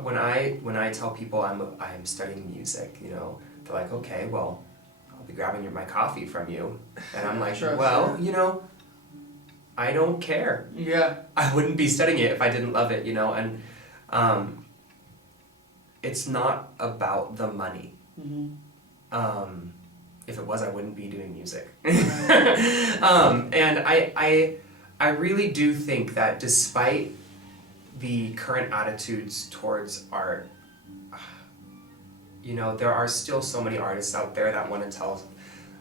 When I tell people I'm studying music, they're like, okay, well, I'll be grabbing my coffee from you, and I'm like, Sure, well, sure. I don't care. Yeah. I wouldn't be studying it if I didn't love it, and it's not about the money. Mm-hmm. If it was, I wouldn't be doing music. Right. And I really do think that despite the current attitudes towards art, there are still so many artists out there that want to tell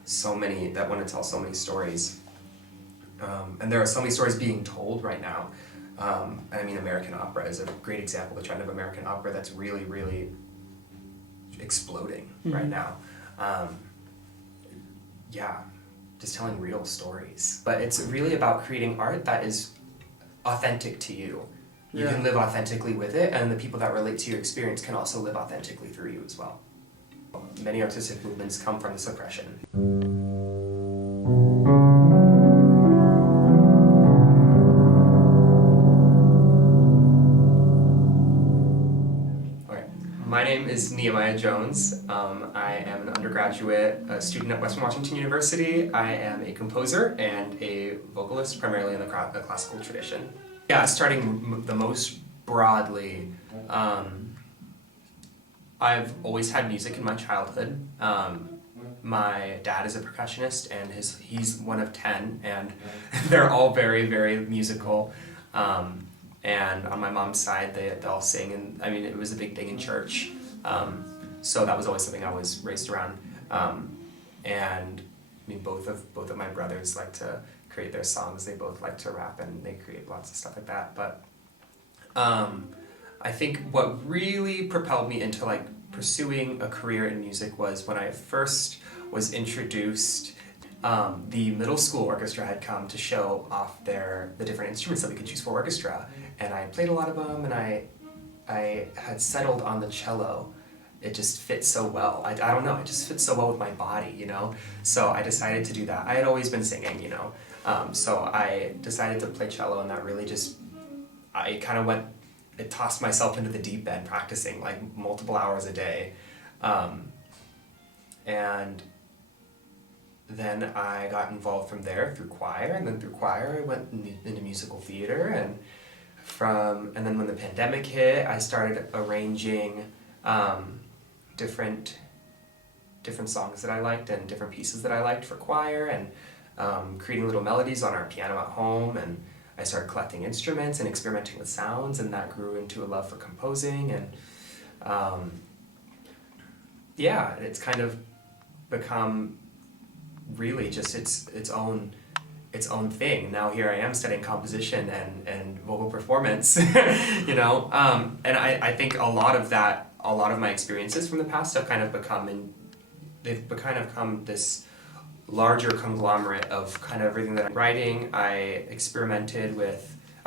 so many stories. And there are so many stories being told right now. I mean, American opera is a great example, the trend of American opera that's really, really exploding right now. Just telling real stories. But it's really about creating art that is authentic to you. You can live authentically with it, and the people that relate to your experience can also live authentically through you as well. Many artistic movements come from this oppression. My name is Nehemiah Jones. I am an undergraduate student at Western Washington University. I am a composer and a vocalist, primarily in the classical tradition. Yeah, starting the most broadly, I've always had music in my childhood. My dad is a percussionist, and he's one of 10, and they're all very, very musical. And on my mom's side, they all sing, and I mean, it was a big thing in church. So that was always something I was raised around. And I mean, both of my brothers like to create their songs. They both like to rap, and they create lots of stuff like that. But I think what really propelled me into pursuing a career in music was when I first was introduced. The middle school orchestra had come to show off the different instruments that we could choose for orchestra, and I played a lot of them, and I had settled on the cello. It just fit so well. I don't know, it just fits so well with my body, So I decided to do that. I had always been singing, so I decided to play cello, and that really it tossed myself into the deep end, practicing multiple hours a day. And then I got involved from there through choir, and then through choir I went into musical theater, and then when the pandemic hit, I started arranging different songs that I liked and different pieces that I liked for choir, and creating little melodies on our piano at home, and I started collecting instruments and experimenting with sounds, and that grew into a love for composing, and it's kind of become really just its own thing. Now here I am studying composition and vocal performance, and I think a lot of my experiences from the past have kind of become this larger conglomerate of kind of everything that I'm writing. I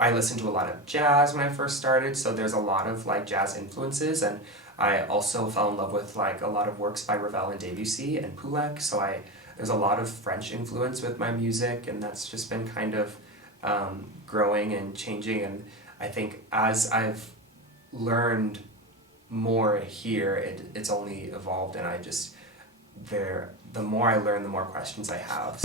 listened to a lot of jazz when I first started, so there's a lot of jazz influences, and I also fell in love with a lot of works by Ravel and Debussy and Poulenc, so there's a lot of French influence with my music, and that's just been kind of growing and changing. And I think as I've learned more here, it's only evolved, and the more I learn, the more questions I have.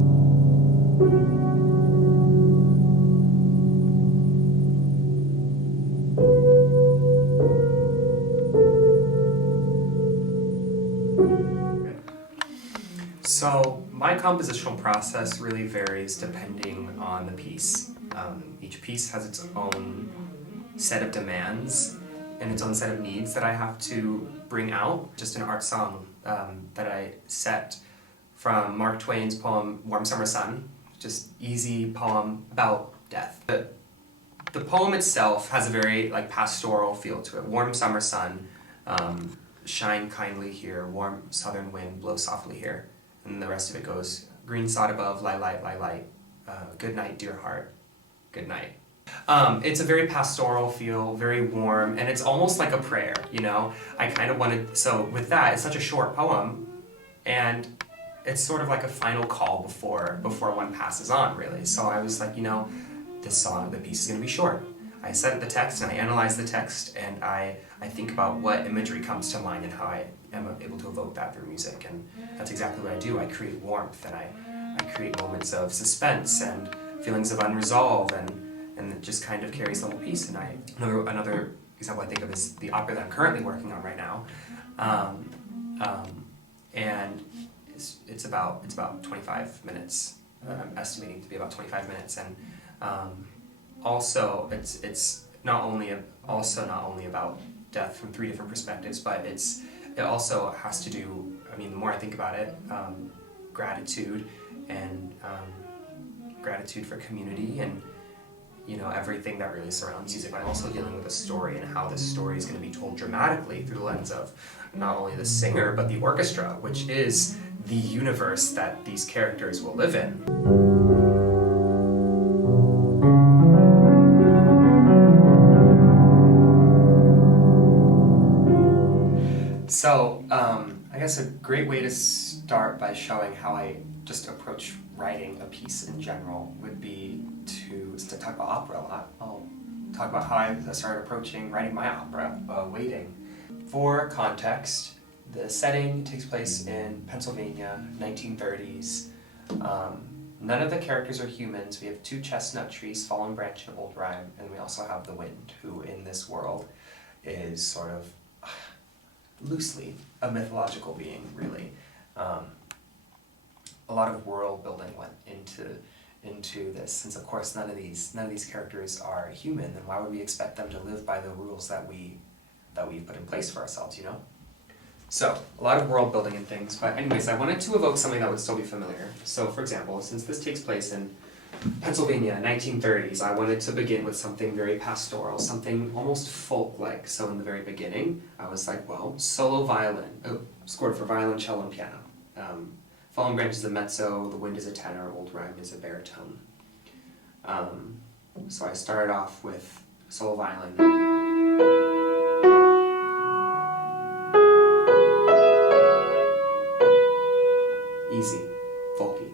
So my compositional process really varies depending on the piece. Each piece has its own set of demands and its own set of needs that I have to bring out. Just an art song that I set from Mark Twain's poem Warm Summer Sun, just easy poem about death. The poem itself has a very pastoral feel to it. Warm summer sun, shine kindly here, warm southern wind blow softly here. And the rest of it goes, green sod above, lie light, good night, dear heart, good night. It's a very pastoral feel, very warm, and it's almost like a prayer, I kind of wanted, so with that, it's such a short poem, and it's sort of like a final call before one passes on, really. So I was like, this song, the piece is going to be short. I set the text and I analyze the text, and I think about what imagery comes to mind and how I am able to evoke that through music. And that's exactly what I do. I create warmth, and I create moments of suspense and feelings of unresolve, and it just kind of carries the whole piece. And another example I think of is the opera that I'm currently working on right now. And it's about 25 minutes. I'm estimating to be about 25 minutes, and also it's not only about death from 3 different perspectives, but it also has to do, I mean, the more I think about it, gratitude and gratitude for community and everything that really surrounds music. I'm also dealing with a story and how this story is going to be told dramatically through the lens of not only the singer but the orchestra, which is the universe that these characters will live in. So, I guess a great way to start by showing how I just approach writing a piece in general would be to talk about opera a lot. I'll talk about how I started approaching writing my opera, Waiting. For context, the setting takes place in Pennsylvania, 1930s. None of the characters are humans. We have 2 chestnut trees, fallen branch and old rhyme, and we also have the wind, who in this world is sort of loosely a mythological being, really. A lot of world building went into this, since of course none of these characters are human. Then why would we expect them to live by the rules that we've put in place for ourselves, So, a lot of world building and things, but anyways, I wanted to evoke something that would still be familiar. So, for example, since this takes place in Pennsylvania, 1930s, I wanted to begin with something very pastoral, something almost folk-like. So in the very beginning, I was like, well, solo violin, scored for violin, cello, and piano. Fallen Branch is a mezzo, the wind is a tenor, old rhyme is a baritone. So I started off with solo violin. Easy, folky.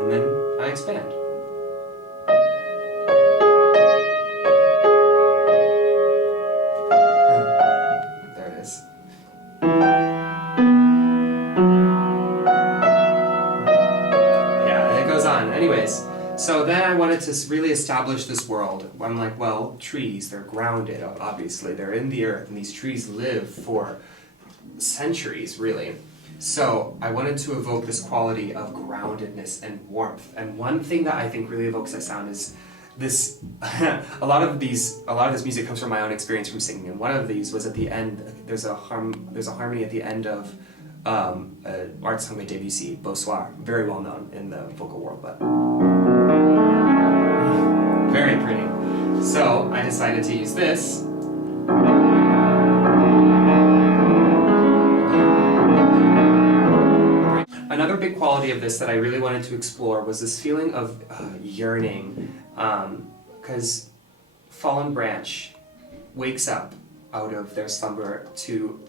And then I expand. There it is. Yeah, and it goes on. Anyways, so then I wanted to really establish this world. I'm like, well, trees, they're grounded, obviously. They're in the earth, and these trees live for centuries, really. So I wanted to evoke this quality of groundedness and warmth. And one thing that I think really evokes that sound is this. a lot of this music comes from my own experience from singing. And one of these was at the end. There's a harmony at the end of an art song by Debussy, Beau Soir, very well known in the vocal world, but very pretty. So I decided to use this. Another big quality of this that I really wanted to explore was this feeling of yearning, because Fallen Branch wakes up out of their slumber to,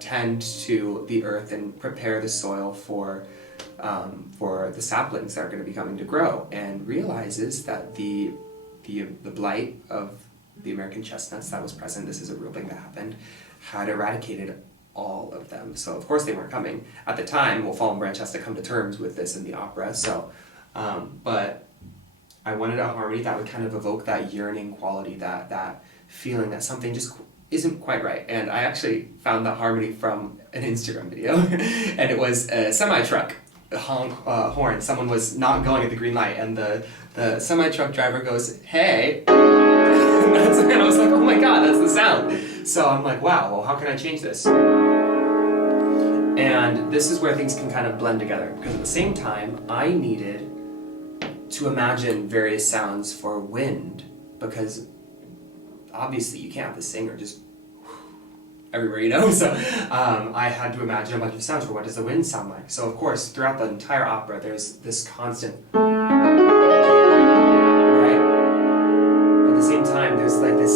tend to the earth and prepare the soil for the saplings that are going to be coming to grow, and realizes that the blight of the American chestnuts that was present, this is a real thing that happened, had eradicated all of them. So of course they weren't coming. At the time, well, Fallen Branch has to come to terms with this in the opera, so, but I wanted a harmony that would kind of evoke that yearning quality, that feeling that something just isn't quite right. And I actually found that harmony from an Instagram video, and it was a semi-truck horn. Someone was not going at the green light, and the semi-truck driver goes, "Hey!" and I was like, oh my god, that's the sound. So I'm like, wow, well, how can I change this? And this is where things can kind of blend together, because at the same time, I needed to imagine various sounds for wind, because obviously you can't have the singer just everywhere, so I had to imagine a bunch of sounds for what does the wind sound like. So of course, throughout the entire opera, there's this constant, right? At the same time, there's like this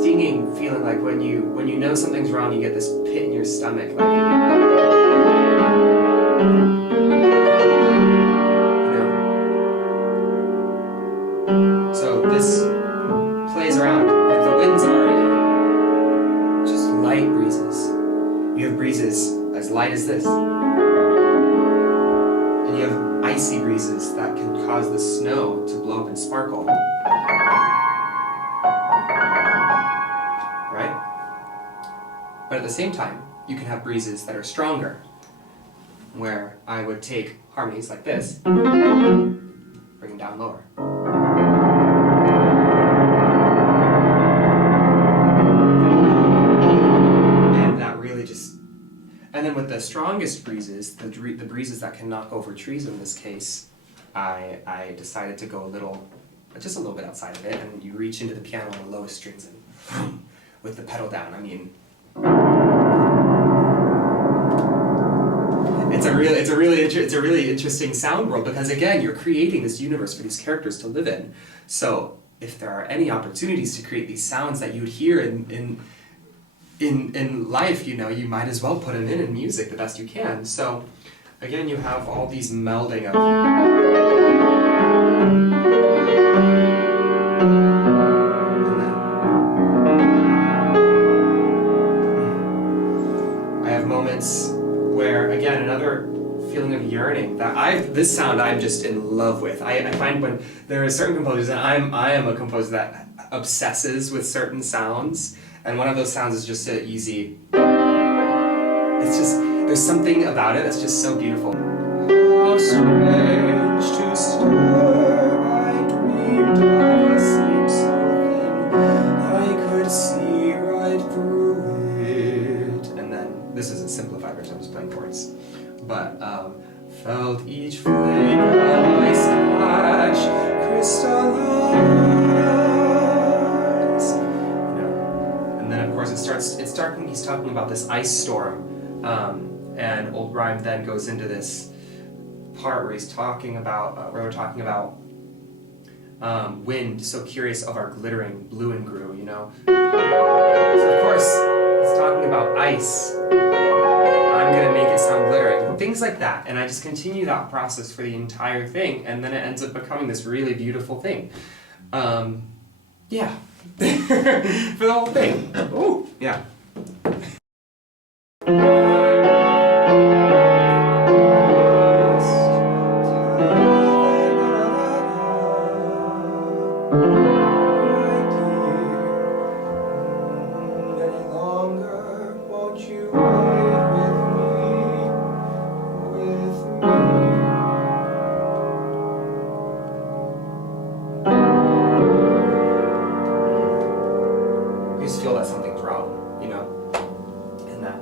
stinging feeling, like when you know something's wrong, you get this pit in your stomach, like. this plays around. Like the winds are just light breezes. You have breezes as light as this. And you have icy breezes that can cause the snow to blow up and sparkle. Right? But at the same time, you can have breezes that are stronger, where I would take harmonies like this, bring them down lower. And that really just... And then with the strongest breezes, the breezes that can knock over trees in this case, I decided to go just a little bit outside of it, and you reach into the piano on the lowest strings and with the pedal down. I mean, it's a really interesting sound world, because again, you're creating this universe for these characters to live in. So if there are any opportunities to create these sounds that you'd hear in life, you might as well put them in music the best you can. So again, you have all these melding of I have moments where, again, another feeling of yearning that this sound I'm just in love with. I find when there are certain composers, and I am a composer that obsesses with certain sounds, and one of those sounds is just so easy. It's just, there's something about it that's just so beautiful. How strange to stir, I dreamed of a sleep so thin, I could see right through it. And then, this is a simplified version, I'm just playing chords. But, felt each flake of ice splash, crystallize. And then of course he's talking about this ice storm. And Old Rhyme then goes into this part where he's talking about, wind, so curious of our glittering blue and grew, So of course, he's talking about ice. I'm gonna make it sound glittering. Things like that. And I just continue that process for the entire thing, and then it ends up becoming this really beautiful thing. Yeah. For the whole thing. Ooh, yeah. Feel that something's wrong, and that.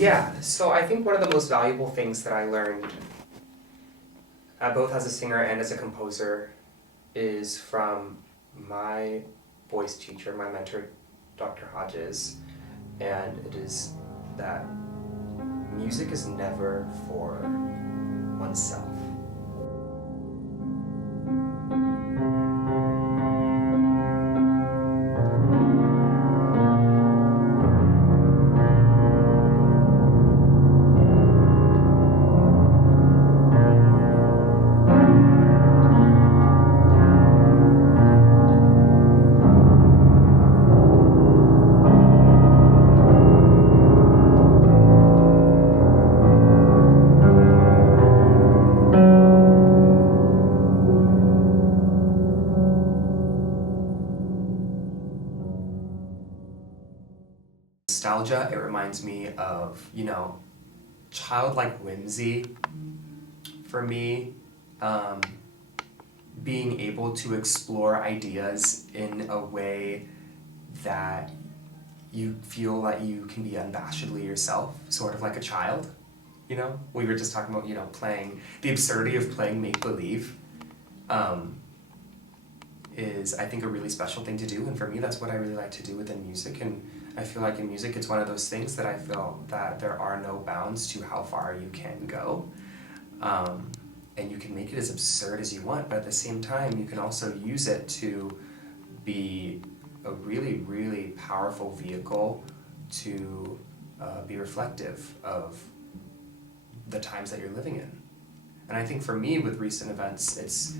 Yeah, so I think one of the most valuable things that I learned, both as a singer and as a composer, is from my voice teacher, my mentor, Dr. Hodges, and it is that music is never for oneself. Nostalgia, it reminds me of, childlike whimsy for me, being able to explore ideas in a way that you feel that you can be unabashedly yourself, sort of like a child, We were just talking about, playing, the absurdity of playing make-believe, is, I think, a really special thing to do, and for me, that's what I really like to do within music, and I feel like in music, it's one of those things that I feel that there are no bounds to how far you can go. And you can make it as absurd as you want, but at the same time, you can also use it to be a really, really powerful vehicle to be reflective of the times that you're living in. And I think for me, with recent events, it's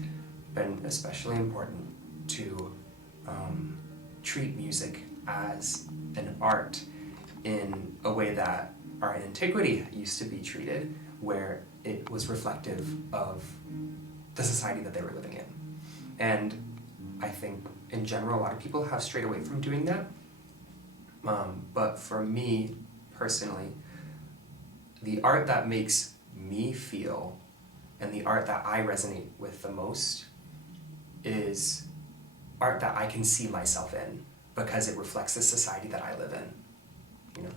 been especially important to treat music as an art in a way that art in antiquity used to be treated, where it was reflective of the society that they were living in. And I think in general a lot of people have strayed away from doing that. But for me personally, the art that makes me feel and the art that I resonate with the most is art that I can see myself in because it reflects the society that I live in, you know?